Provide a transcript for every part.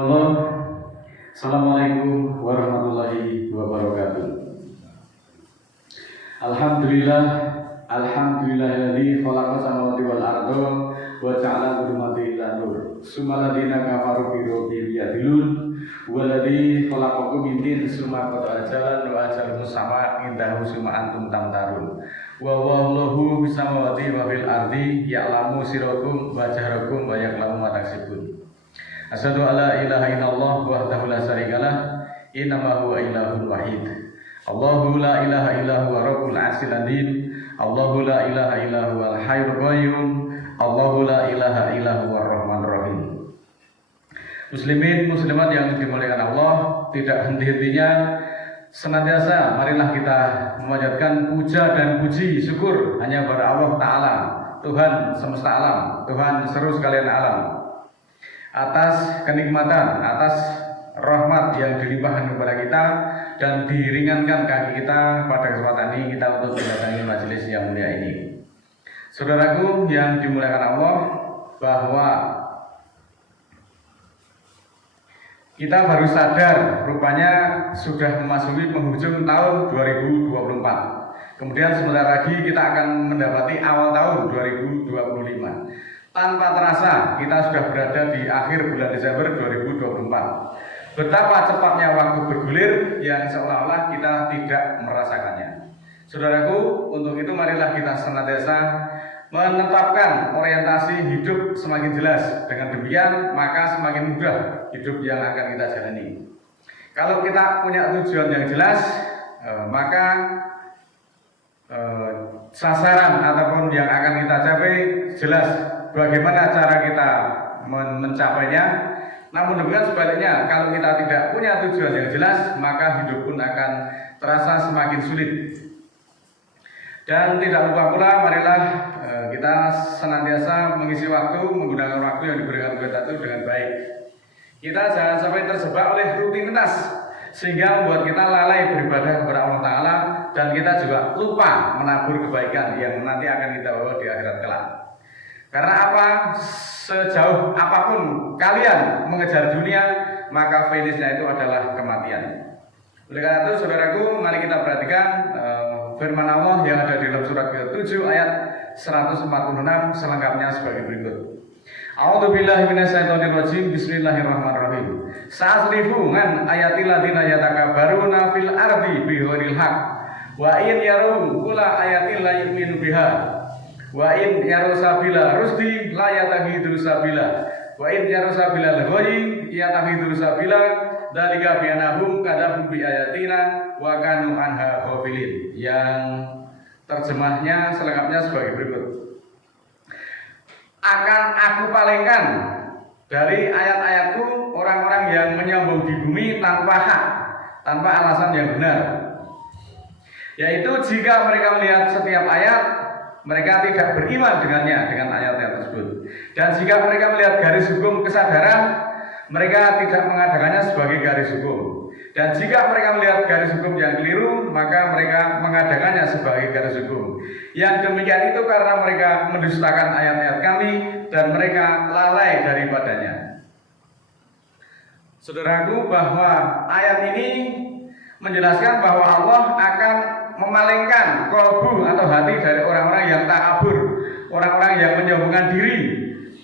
Halo, Assalamualaikum warahmatullahi wabarakatuh. Alhamdulillah, alhamdulillahilladzi khalaqa samawati wal arda wa ja'ala dhulumati ila nur. Summa ladina kafaru bi rabbihim yadilun waladzi khalaqakum min tin summa qad ajalan wa ajalun musamma indahu summa antum tamtarun. Wa wallahu bis samawati wa fil ardi ya'lamu sirakum wa jahrakum wa ya'lamu ma taksibun. Asyhadu alla ilaha illallah wahdahu la syarikalah innama huwa ilahun wahid. Allahu la ilaha illa huwa rabbul arsyil azim. Allahu la ilaha illa huwal hayyul qayyum. Allahu la ilaha illa huwar rahmanur rahim. Muslimin muslimat yang dimuliakan Allah, tidak henti-hentinya senantiasa marilah kita memanjatkan puja dan puji syukur hanya kepada Allah Ta'ala, Tuhan semesta alam, Tuhan seluruh sekalian alam, atas kenikmatan, atas rahmat yang dilimpahkan kepada kita dan diringankan kaki kita pada kesempatan ini kita untuk mendatangi majelis yang mulia ini. Saudaraku yang dimuliakan Allah, bahwa kita baru sadar rupanya sudah memasuki penghujung tahun 2024. Kemudian sebentar lagi kita akan mendapati awal tahun 2025. Tanpa terasa kita sudah berada di akhir bulan Desember 2024. Betapa cepatnya waktu bergulir yang seolah-olah kita tidak merasakannya. Saudaraku, untuk itu marilah kita senantiasa menetapkan orientasi hidup semakin jelas. Dengan demikian maka semakin mudah hidup yang akan kita jalani. Kalau kita punya tujuan yang jelas, maka sasaran ataupun yang akan kita capai jelas. Bagaimana cara kita mencapainya? Namun demikian sebaliknya, kalau kita tidak punya tujuan yang jelas, maka hidup pun akan terasa semakin sulit. Dan tidak lupa pula, marilah kita senantiasa mengisi waktu, menggunakan waktu yang diberikan kepada kita dengan baik. Kita jangan sampai terjebak oleh rutinitas sehingga membuat kita lalai beribadah kepada Allah Ta'ala, dan kita juga lupa menabur kebaikan yang nanti akan kita bawa di akhirat kelak. Karena apa? Sejauh apapun kalian mengejar dunia, maka finishnya itu adalah kematian. Oleh karena itu, saudaraku, mari kita perhatikan firman Allah yang ada di dalam surat ke-7 ayat 146 selengkapnya sebagai berikut. A'udzubillahi minasyaitonirrajim. Bismillahirrahmanirrahim. Sa'asrifu an ayatil ladzina yatakabbaruna fil ardi bighairil haqq wa in yarum kulla ayatin la yu'minu biha wa in yaru sabila rusdi la yatahidu sabila wa in yaru sabila ghayyi yatahidu sabila dalika bi'annahum kadzdzabuu bi ayatina wa kanu anha ghafilin. Yang terjemahnya selengkapnya sebagai berikut. Akan aku palingkan dari ayat-ayatku orang-orang yang menyombong di bumi tanpa hak, tanpa alasan yang benar. Yaitu jika mereka melihat setiap ayat, mereka tidak beriman dengannya, dengan ayat-ayat tersebut. Dan jika mereka melihat garis hukum kesadaran, mereka tidak mengadakannya sebagai garis hukum. Dan jika mereka melihat garis hukum yang keliru, maka mereka mengadakannya sebagai garis hukum. Yang demikian itu karena mereka mendustakan ayat-ayat kami dan mereka lalai daripadanya. Saudaraku, bahwa ayat ini menjelaskan bahwa Allah akan memalingkan kolbu atau hati dari orang-orang yang takabur, orang-orang yang menyombongkan diri,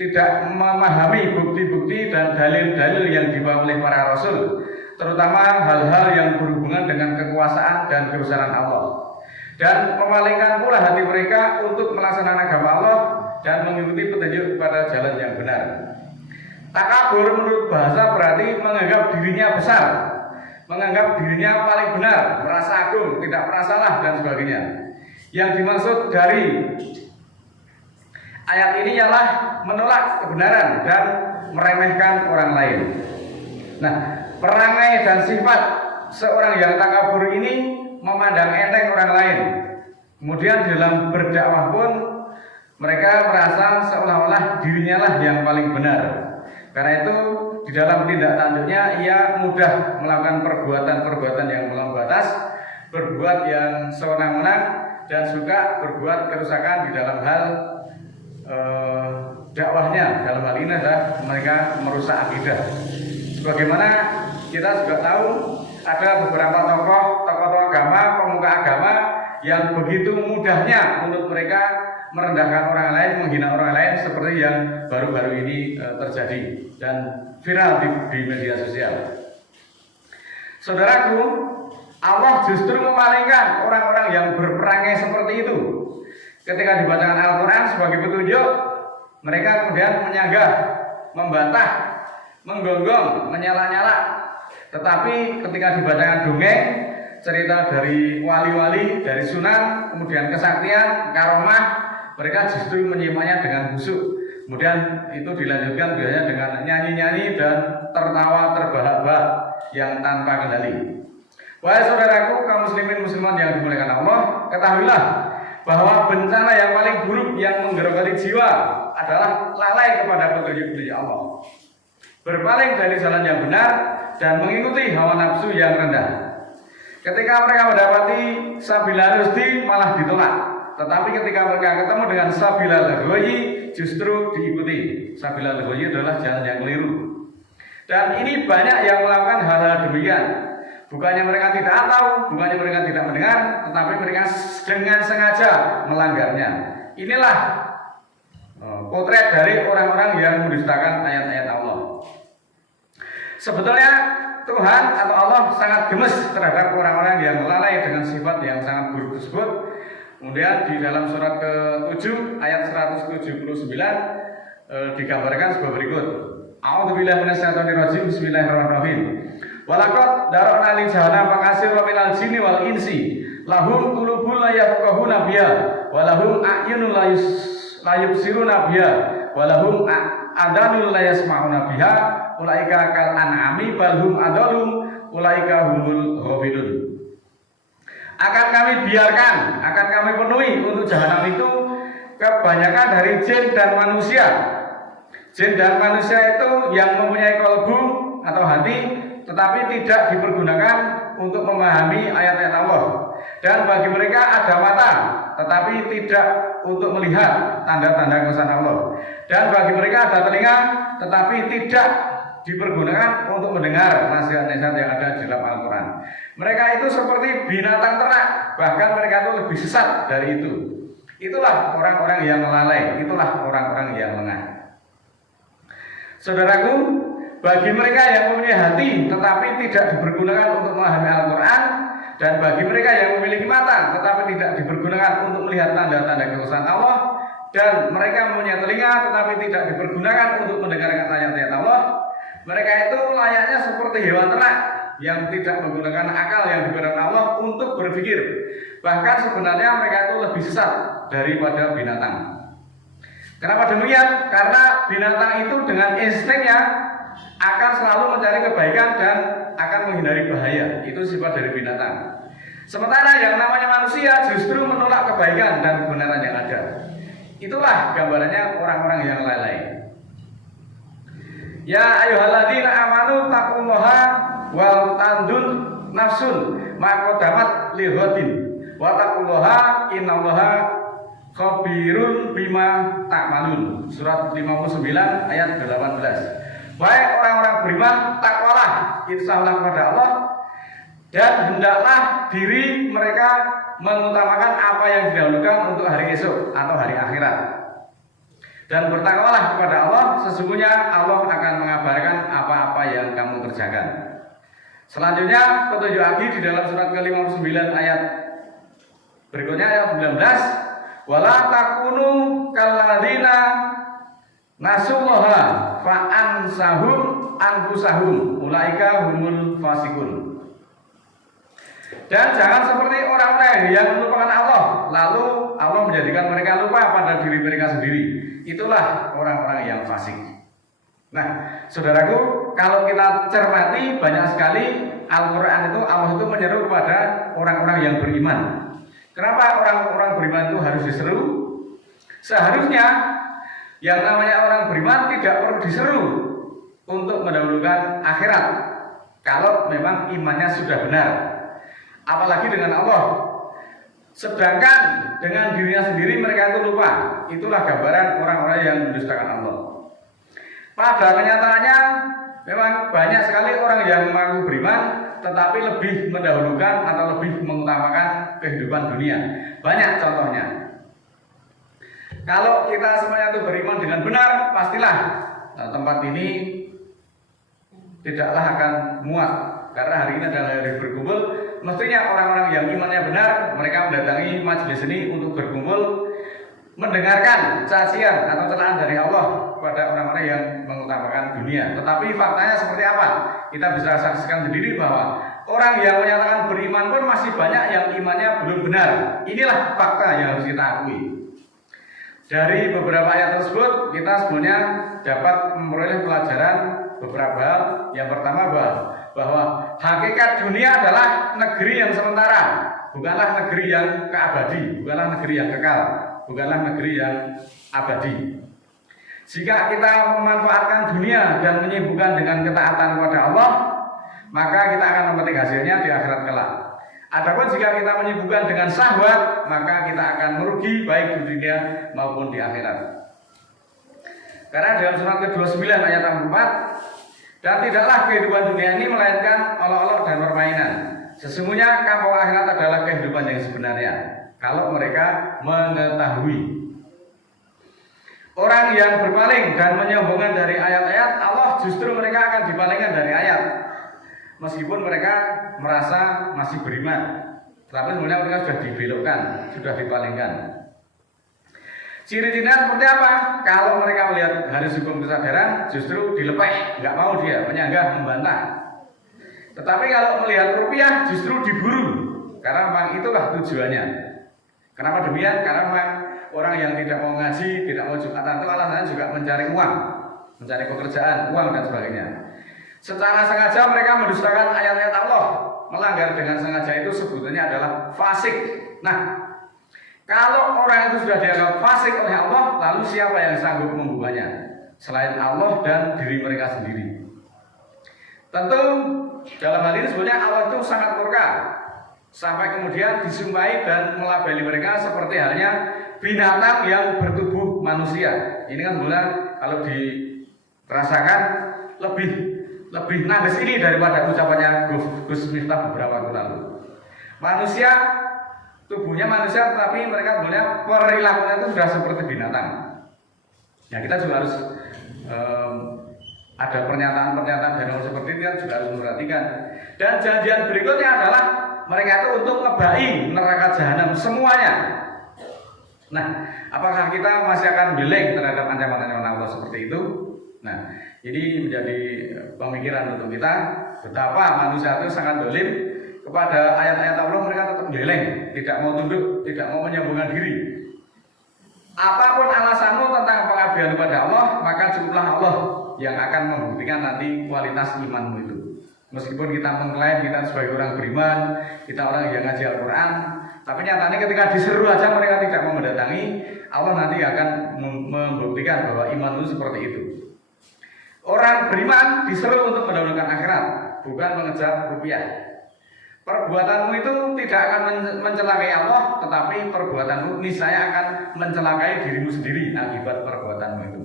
tidak memahami bukti-bukti dan dalil-dalil yang dibawa oleh para rasul, terutama hal-hal yang berhubungan dengan kekuasaan dan kebesaran Allah, dan memalingkan pula hati mereka untuk melaksanakan agama Allah dan mengikuti petunjuk kepada jalan yang benar. Takabur menurut bahasa berarti menganggap dirinya besar, menganggap dirinya paling benar, merasa agung, tidak pernah salah dan sebagainya. Yang dimaksud dari ayat ini ialah menolak kebenaran dan meremehkan orang lain. Nah, perangai dan sifat seorang yang takabur ini memandang enteng orang lain. Kemudian dalam berdakwah pun mereka merasa seolah-olah dirinya lah yang paling benar. Karena itu di dalam tindak tanduknya ia mudah melakukan perbuatan-perbuatan yang melampaui batas, berbuat yang sewenang-wenang, dan suka berbuat kerusakan di dalam hal dakwahnya. Dalam hal ini adalah mereka merusak akidah. Sebagaimana kita juga tahu ada beberapa tokoh agama, pemuka agama yang begitu mudahnya untuk mereka merendahkan orang lain, menghina orang lain seperti yang baru-baru ini terjadi dan viral di media sosial. Saudaraku, Allah justru memalingkan orang-orang yang berperangai seperti itu. Ketika dibacakan Al-Quran sebagai petunjuk, mereka kemudian menyanggah, membantah, menggonggong, menyala-nyala. Tetapi ketika dibacakan dongeng, cerita dari wali-wali, dari sunan, kemudian kesaktian, karomah, mereka justru menyimaknya dengan khusyuk. Kemudian itu dilanjutkan biasanya dengan nyanyi-nyanyi dan tertawa terbahak-bahak yang tanpa kendali. Wahai saudaraku, kaum muslimin muslimat yang dimuliakan Allah, ketahuilah bahwa bencana yang paling buruk yang menggerogoti jiwa adalah lalai kepada petunjuk-petunjuk Allah, berpaling dari jalan yang benar dan mengikuti hawa nafsu yang rendah. Ketika mereka mendapati sabila rusdi malah ditolak, tetapi ketika mereka ketemu dengan sabila al-ghayyi justru diikuti. Sabila al-ghayyi adalah jalan yang keliru. Dan ini banyak yang melakukan hal-hal demikian. Bukannya mereka tidak tahu, bukannya mereka tidak mendengar, tetapi mereka dengan sengaja melanggarnya. Inilah potret dari orang-orang yang mendustakan ayat-ayat Allah. Sebetulnya Tuhan atau Allah sangat gemes terhadap orang-orang yang lalai dengan sifat yang sangat buruk tersebut. Kemudian di dalam surat ke-7 ayat 179 digambarkan sebagai berikut. A'udzubillahi minasyaitonirrajim. Bismillahirrahmanirrahim. Walaqad dara'na li jahannama katsiran minal jinni wal insi lahum qulubun la yafqahuna biha wa lahum a'yunun la yubsiruna biha wa lahum adanun la yasma'una biha ulaika kal an'ami bal hum adallum ulaika humul ghafilun. Akan kami biarkan, akan kami penuhi untuk jahanam itu kebanyakan dari jin dan manusia. Jin dan manusia itu yang mempunyai qalbu atau hati, tetapi tidak dipergunakan untuk memahami ayat-ayat Allah. Dan bagi mereka ada mata, tetapi tidak untuk melihat tanda-tanda kesan Allah. Dan bagi mereka ada telinga, tetapi tidak dipergunakan untuk mendengar nasihat-nasihat yang ada di dalam Al-Quran. Mereka itu seperti binatang ternak, bahkan mereka itu lebih sesat dari itu. Itulah orang-orang yang lalai, itulah orang-orang yang lengah. Saudaraku, bagi mereka yang mempunyai hati tetapi tidak dipergunakan untuk memahami Al-Quran, dan bagi mereka yang memiliki mata tetapi tidak dipergunakan untuk melihat tanda-tanda kekuasaan Allah, dan mereka mempunyai telinga tetapi tidak dipergunakan untuk mendengarkan ayat-ayat Allah, mereka itu layaknya seperti hewan ternak yang tidak menggunakan akal yang diberikan Allah untuk berpikir. Bahkan sebenarnya mereka itu lebih sesat daripada binatang. Kenapa demikian? Karena binatang itu dengan instingnya akan selalu mencari kebaikan dan akan menghindari bahaya. Itu sifat dari binatang. Sementara yang namanya manusia justru menolak kebaikan dan kebenaran yang ada. Itulah gambarannya orang-orang yang lalai. Ya ayyuhalladzina amanu taqullaha wal tandun nafsun ma qaddamat lighadin wa taqullaha innallaha khabirun bima ta'malun. Surat 59 ayat 18. Baik orang-orang beriman, takwalah, insyaallah kepada Allah, dan hendaklah diri mereka mengutamakan apa yang didahulukan untuk hari esok atau hari akhirat. Dan bertakwalah kepada Allah, sesungguhnya Allah akan mengabarkan apa-apa yang kamu kerjakan. Selanjutnya petunjuk lagi di dalam surat ke-59 ayat berikutnya, ayat 19. Wala takunu kalladzina nasullaha fa ansahum anfusahum ulaika humul fasikun. Dan jangan seperti orang-orang yang melupakan Allah, lalu Allah menjadikan mereka lupa pada diri mereka sendiri. Itulah orang-orang yang fasik. Nah, saudaraku, kalau kita cermati banyak sekali Al-Quran itu, Allah itu menyeru kepada orang-orang yang beriman. Kenapa orang-orang beriman itu harus diseru? Seharusnya yang namanya orang beriman tidak perlu diseru untuk mendahulukan akhirat kalau memang imannya sudah benar, apalagi dengan Allah. Sedangkan dengan dirinya sendiri mereka itu lupa. Itulah gambaran orang-orang yang mendustakan Allah. Pada kenyataannya Memang banyak sekali orang yang mengaku beriman tetapi lebih mendahulukan atau lebih mengutamakan kehidupan dunia. Banyak contohnya. Kalau kita semuanya itu beriman dengan benar, pastilah tempat ini tidaklah akan muat. Karena hari ini adalah hari berkumpul. Mestinya orang-orang yang imannya benar, mereka mendatangi majelis ini untuk berkumpul, mendengarkan cacian atau celaan dari Allah kepada orang-orang yang mengutamakan dunia. Tetapi faktanya seperti apa? Kita bisa saksikan sendiri bahwa orang yang menyatakan beriman pun masih banyak yang imannya belum benar. Inilah fakta yang harus kita akui. Dari beberapa ayat tersebut kita sebenarnya dapat memperoleh pelajaran beberapa hal. Yang pertama bahwa hakikat dunia adalah negeri yang sementara, bukanlah negeri yang keabadi, bukanlah negeri yang kekal, bukanlah negeri yang abadi. Jika kita memanfaatkan dunia dan menyibukkan dengan ketaatan kepada Allah, maka kita akan memetik hasilnya di akhirat kelak. Adapun jika kita menyibukkan dengan syahwat, maka kita akan merugi baik di dunia maupun di akhirat. Karena dalam surat ke-29 ayat 4, dan tidaklah kehidupan dunia ini melainkan olok-olok dan permainan. Sesungguhnya kampung akhirat adalah kehidupan yang sebenarnya, kalau mereka mengetahui. Orang yang berpaling dan menyombongkan dari ayat-ayat Allah, justru mereka akan dipalingkan dari ayat. Meskipun mereka merasa masih beriman, tapi sebenarnya mereka sudah dibelokkan, sudah dipalingkan. Ciri-cirinya seperti apa? Kalau mereka melihat garis hukum kesadaran, justru dilepeh, nggak mau dia, menyanggah, membantah. Tetapi kalau melihat rupiah, justru diburu, karena memang itulah tujuannya. Kenapa demikian? Karena memang orang yang tidak mau ngaji, tidak mau jumatan itu alasannya juga mencari uang, mencari pekerjaan, uang dan sebagainya. Secara sengaja mereka mendustakan ayat-ayat Allah, melanggar dengan sengaja itu sebetulnya adalah fasik. Nah, kalau orang itu sudah dianggap fasik oleh Allah, lalu siapa yang sanggup membukanya selain Allah dan diri mereka sendiri? Tentu dalam hal ini sebenarnya Allah itu sangat murka, sampai kemudian disumpahi dan melabeli mereka seperti halnya binatang yang bertubuh manusia. Ini kan sebenarnya kalau dirasakan lebih nangis ini daripada ucapannya Gus Miftah beberapa waktu lalu. Manusia, tubuhnya manusia, tapi mereka sebenarnya perilakunya itu sudah seperti binatang. Ya, kita juga harus ada pernyataan-pernyataan dari orang seperti itu juga harus memperhatikan. Dan janjian berikutnya adalah mereka itu untuk ngebai neraka jahanam semuanya. Nah, apakah kita masih akan beleng terhadap ancaman-ancaman Allah seperti itu? Nah, ini menjadi pemikiran untuk kita betapa manusia itu sangat dolim kepada ayat-ayat Allah. Mereka tetap beleng, tidak mau tunduk, tidak mau menyambungkan diri. Apapun alasanmu tentang pengabdian kepada Allah, maka cukuplah Allah yang akan membuktikan nanti kualitas imanmu itu. Meskipun kita mengklaim kita sebagai orang beriman, kita orang yang ngaji Al-Quran, tapi nyatanya ketika diseru aja mereka tidak mau mendatangi, Allah nanti akan membuktikan bahwa iman itu seperti itu. Orang beriman diseru untuk mendahulukan akhirat, bukan mengejar rupiah. Perbuatanmu itu tidak akan mencelakai Allah, tetapi perbuatanmu niscaya akan mencelakai dirimu sendiri akibat perbuatanmu itu.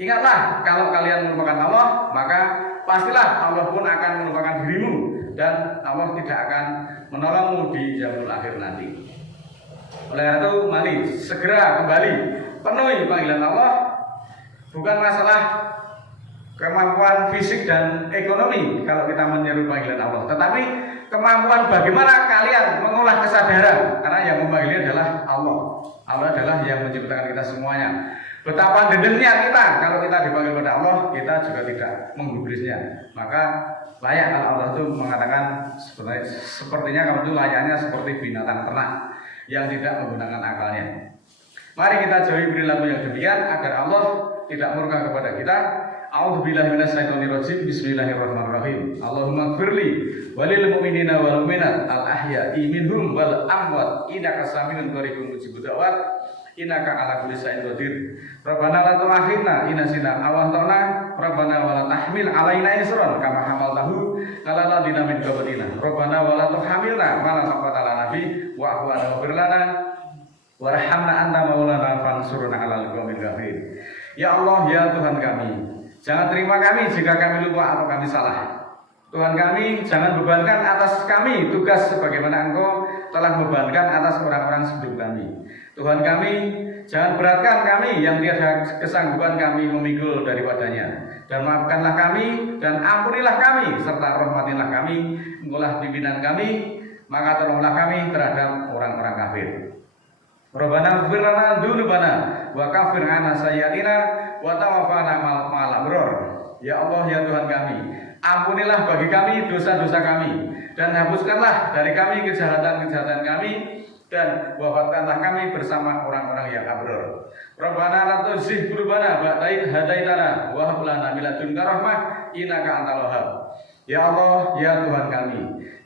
Ingatlah, kalau kalian melupakan Allah, maka pastilah Allah pun akan melupakan dirimu, dan Allah tidak akan menolongmu di zamanul akhir nanti. Oleh karena itu, mari segera kembali penuhi panggilan Allah. Bukan masalah kemampuan fisik dan ekonomi kalau kita menyeru panggilan Allah, tetapi kemampuan bagaimana kalian mengolah kesadaran, karena yang memanggilnya adalah Allah. Allah adalah yang menciptakan kita semuanya. Betapa dendamnya kita kalau kita dipanggil kepada Allah, kita juga tidak menggubrisnya. Maka layak kalau Allah itu mengatakan sepertinya kamu itu layaknya seperti binatang ternak yang tidak menggunakan akalnya. Mari kita jauhi perilaku yang demikian agar Allah tidak murka kepada kita. A'udzubillahi minasyaitonirrajim. Bismillahirrahmanirrahim. Allahumma ighfirli walil mu'minina wal mu'minat al ahya'i minhum wal amwat innaka samiun qaribun mujibud da'wat innaka ala kulli syai'in qadir. Rabbana la tu'akhidna in nasina aw akhtana. Rabbana wa la tahmil 'alaina isran kama hamaltahu 'alal ladzina min qablina. Rabbana wa la tuhamilna ma la taqata lana bi wa'fu 'anna waghfir lana warhamna anta maulana fansurna 'alal qaumil kafirin. Ya Allah, ya Tuhan kami, Jangan terima kami jika kami lupa atau kami salah. Tuhan kami, jangan bebankan atas kami tugas sebagaimana Engkau telah membebankan atas orang-orang sebelum kami. Tuhan kami, jangan beratkan kami yang tiada kesanggupan kami memikul daripadanya. Dan maafkanlah kami, dan ampunilah kami, serta rahmatilah kami, Engkaulah pimpinan kami, maka tolonglah kami terhadap orang-orang kafir. Rabbana ighfir lana dzunubana wa kaffir 'anna sayyi'atina wa tawaffana ma'al abrar. Ya Allah, ya Tuhan kami, ampunilah bagi kami dosa-dosa kami, dan hapuskanlah dari kami kejahatan-kejahatan kami, dan wafatkanlah kami bersama orang-orang yang abrar. Rabbana la tuzigh qulubana ba'da idh hadaitana wa hab lana min ladunka rahmah innaka antal wahhab. Ya Allah, ya Tuhan kami,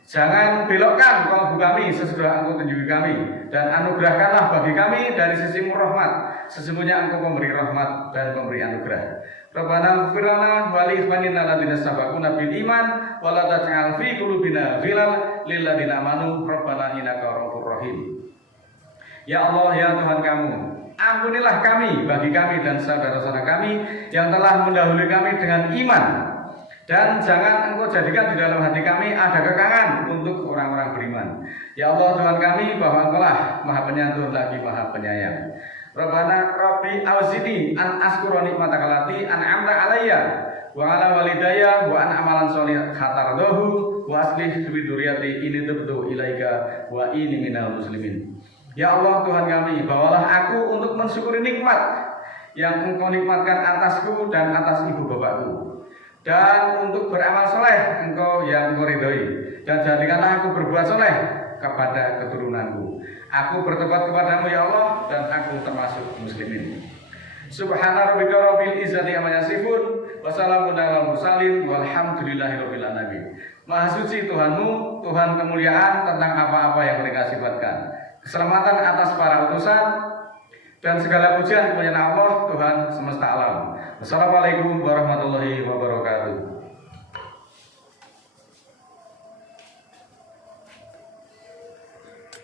jangan belokkan kalbu kami sesudah Engkau tunjuki kami, dan anugerahkanlah bagi kami dari sisimu rahmat. Sesungguhnya Engkau pemberi rahmat dan pemberi anugerah. Rabbana ighfir lana wa li ikhwanina alladziina sabaquna bil iman wa la taj'al fi qulubina ghillan lil ladziina amanu rabbana innaka ra'ufur rahim. Ya Allah, ya Tuhan kamu, ampunilah kami bagi kami dan saudara-saudara kami yang telah mendahului kami dengan iman. Dan jangan Engkau jadikan di dalam hati kami ada kekangan untuk orang-orang beriman. Ya Allah, Tuhan kami, bahwa Engkau-lah Maha Penyantun lagi Maha Penyayang. Rabbana Rabbi awzini an askura nikmataka allati an'amta alayya wa ala walidayya wa an amalan sholihan tardahu wa aslih fi dzurriyyati inni tubtu ilaika wa inni minal muslimin. Ya Allah, Tuhan kami, bawalah aku untuk mensyukuri nikmat yang Engkau nikmatkan atasku dan atas ibu bapakku, dan untuk beramal soleh Engkau yang Engkau ridhoi, dan jadikanlah aku berbuat soleh kepada keturunanku. Aku bertobat kepadamu ya Allah, dan aku termasuk muslimin. Subhana rabbika rabbil izzati amma yasifun wa salamun alal mursalin walhamdulillahi rabbil alamin. Maha suci Tuhanmu, Tuhan kemuliaan tentang apa-apa yang mereka sifatkan. Keselamatan atas para utusan dan segala pujian kepada Allah Tuhan semesta alam. Wassalamualaikum warahmatullahi wabarakatuh.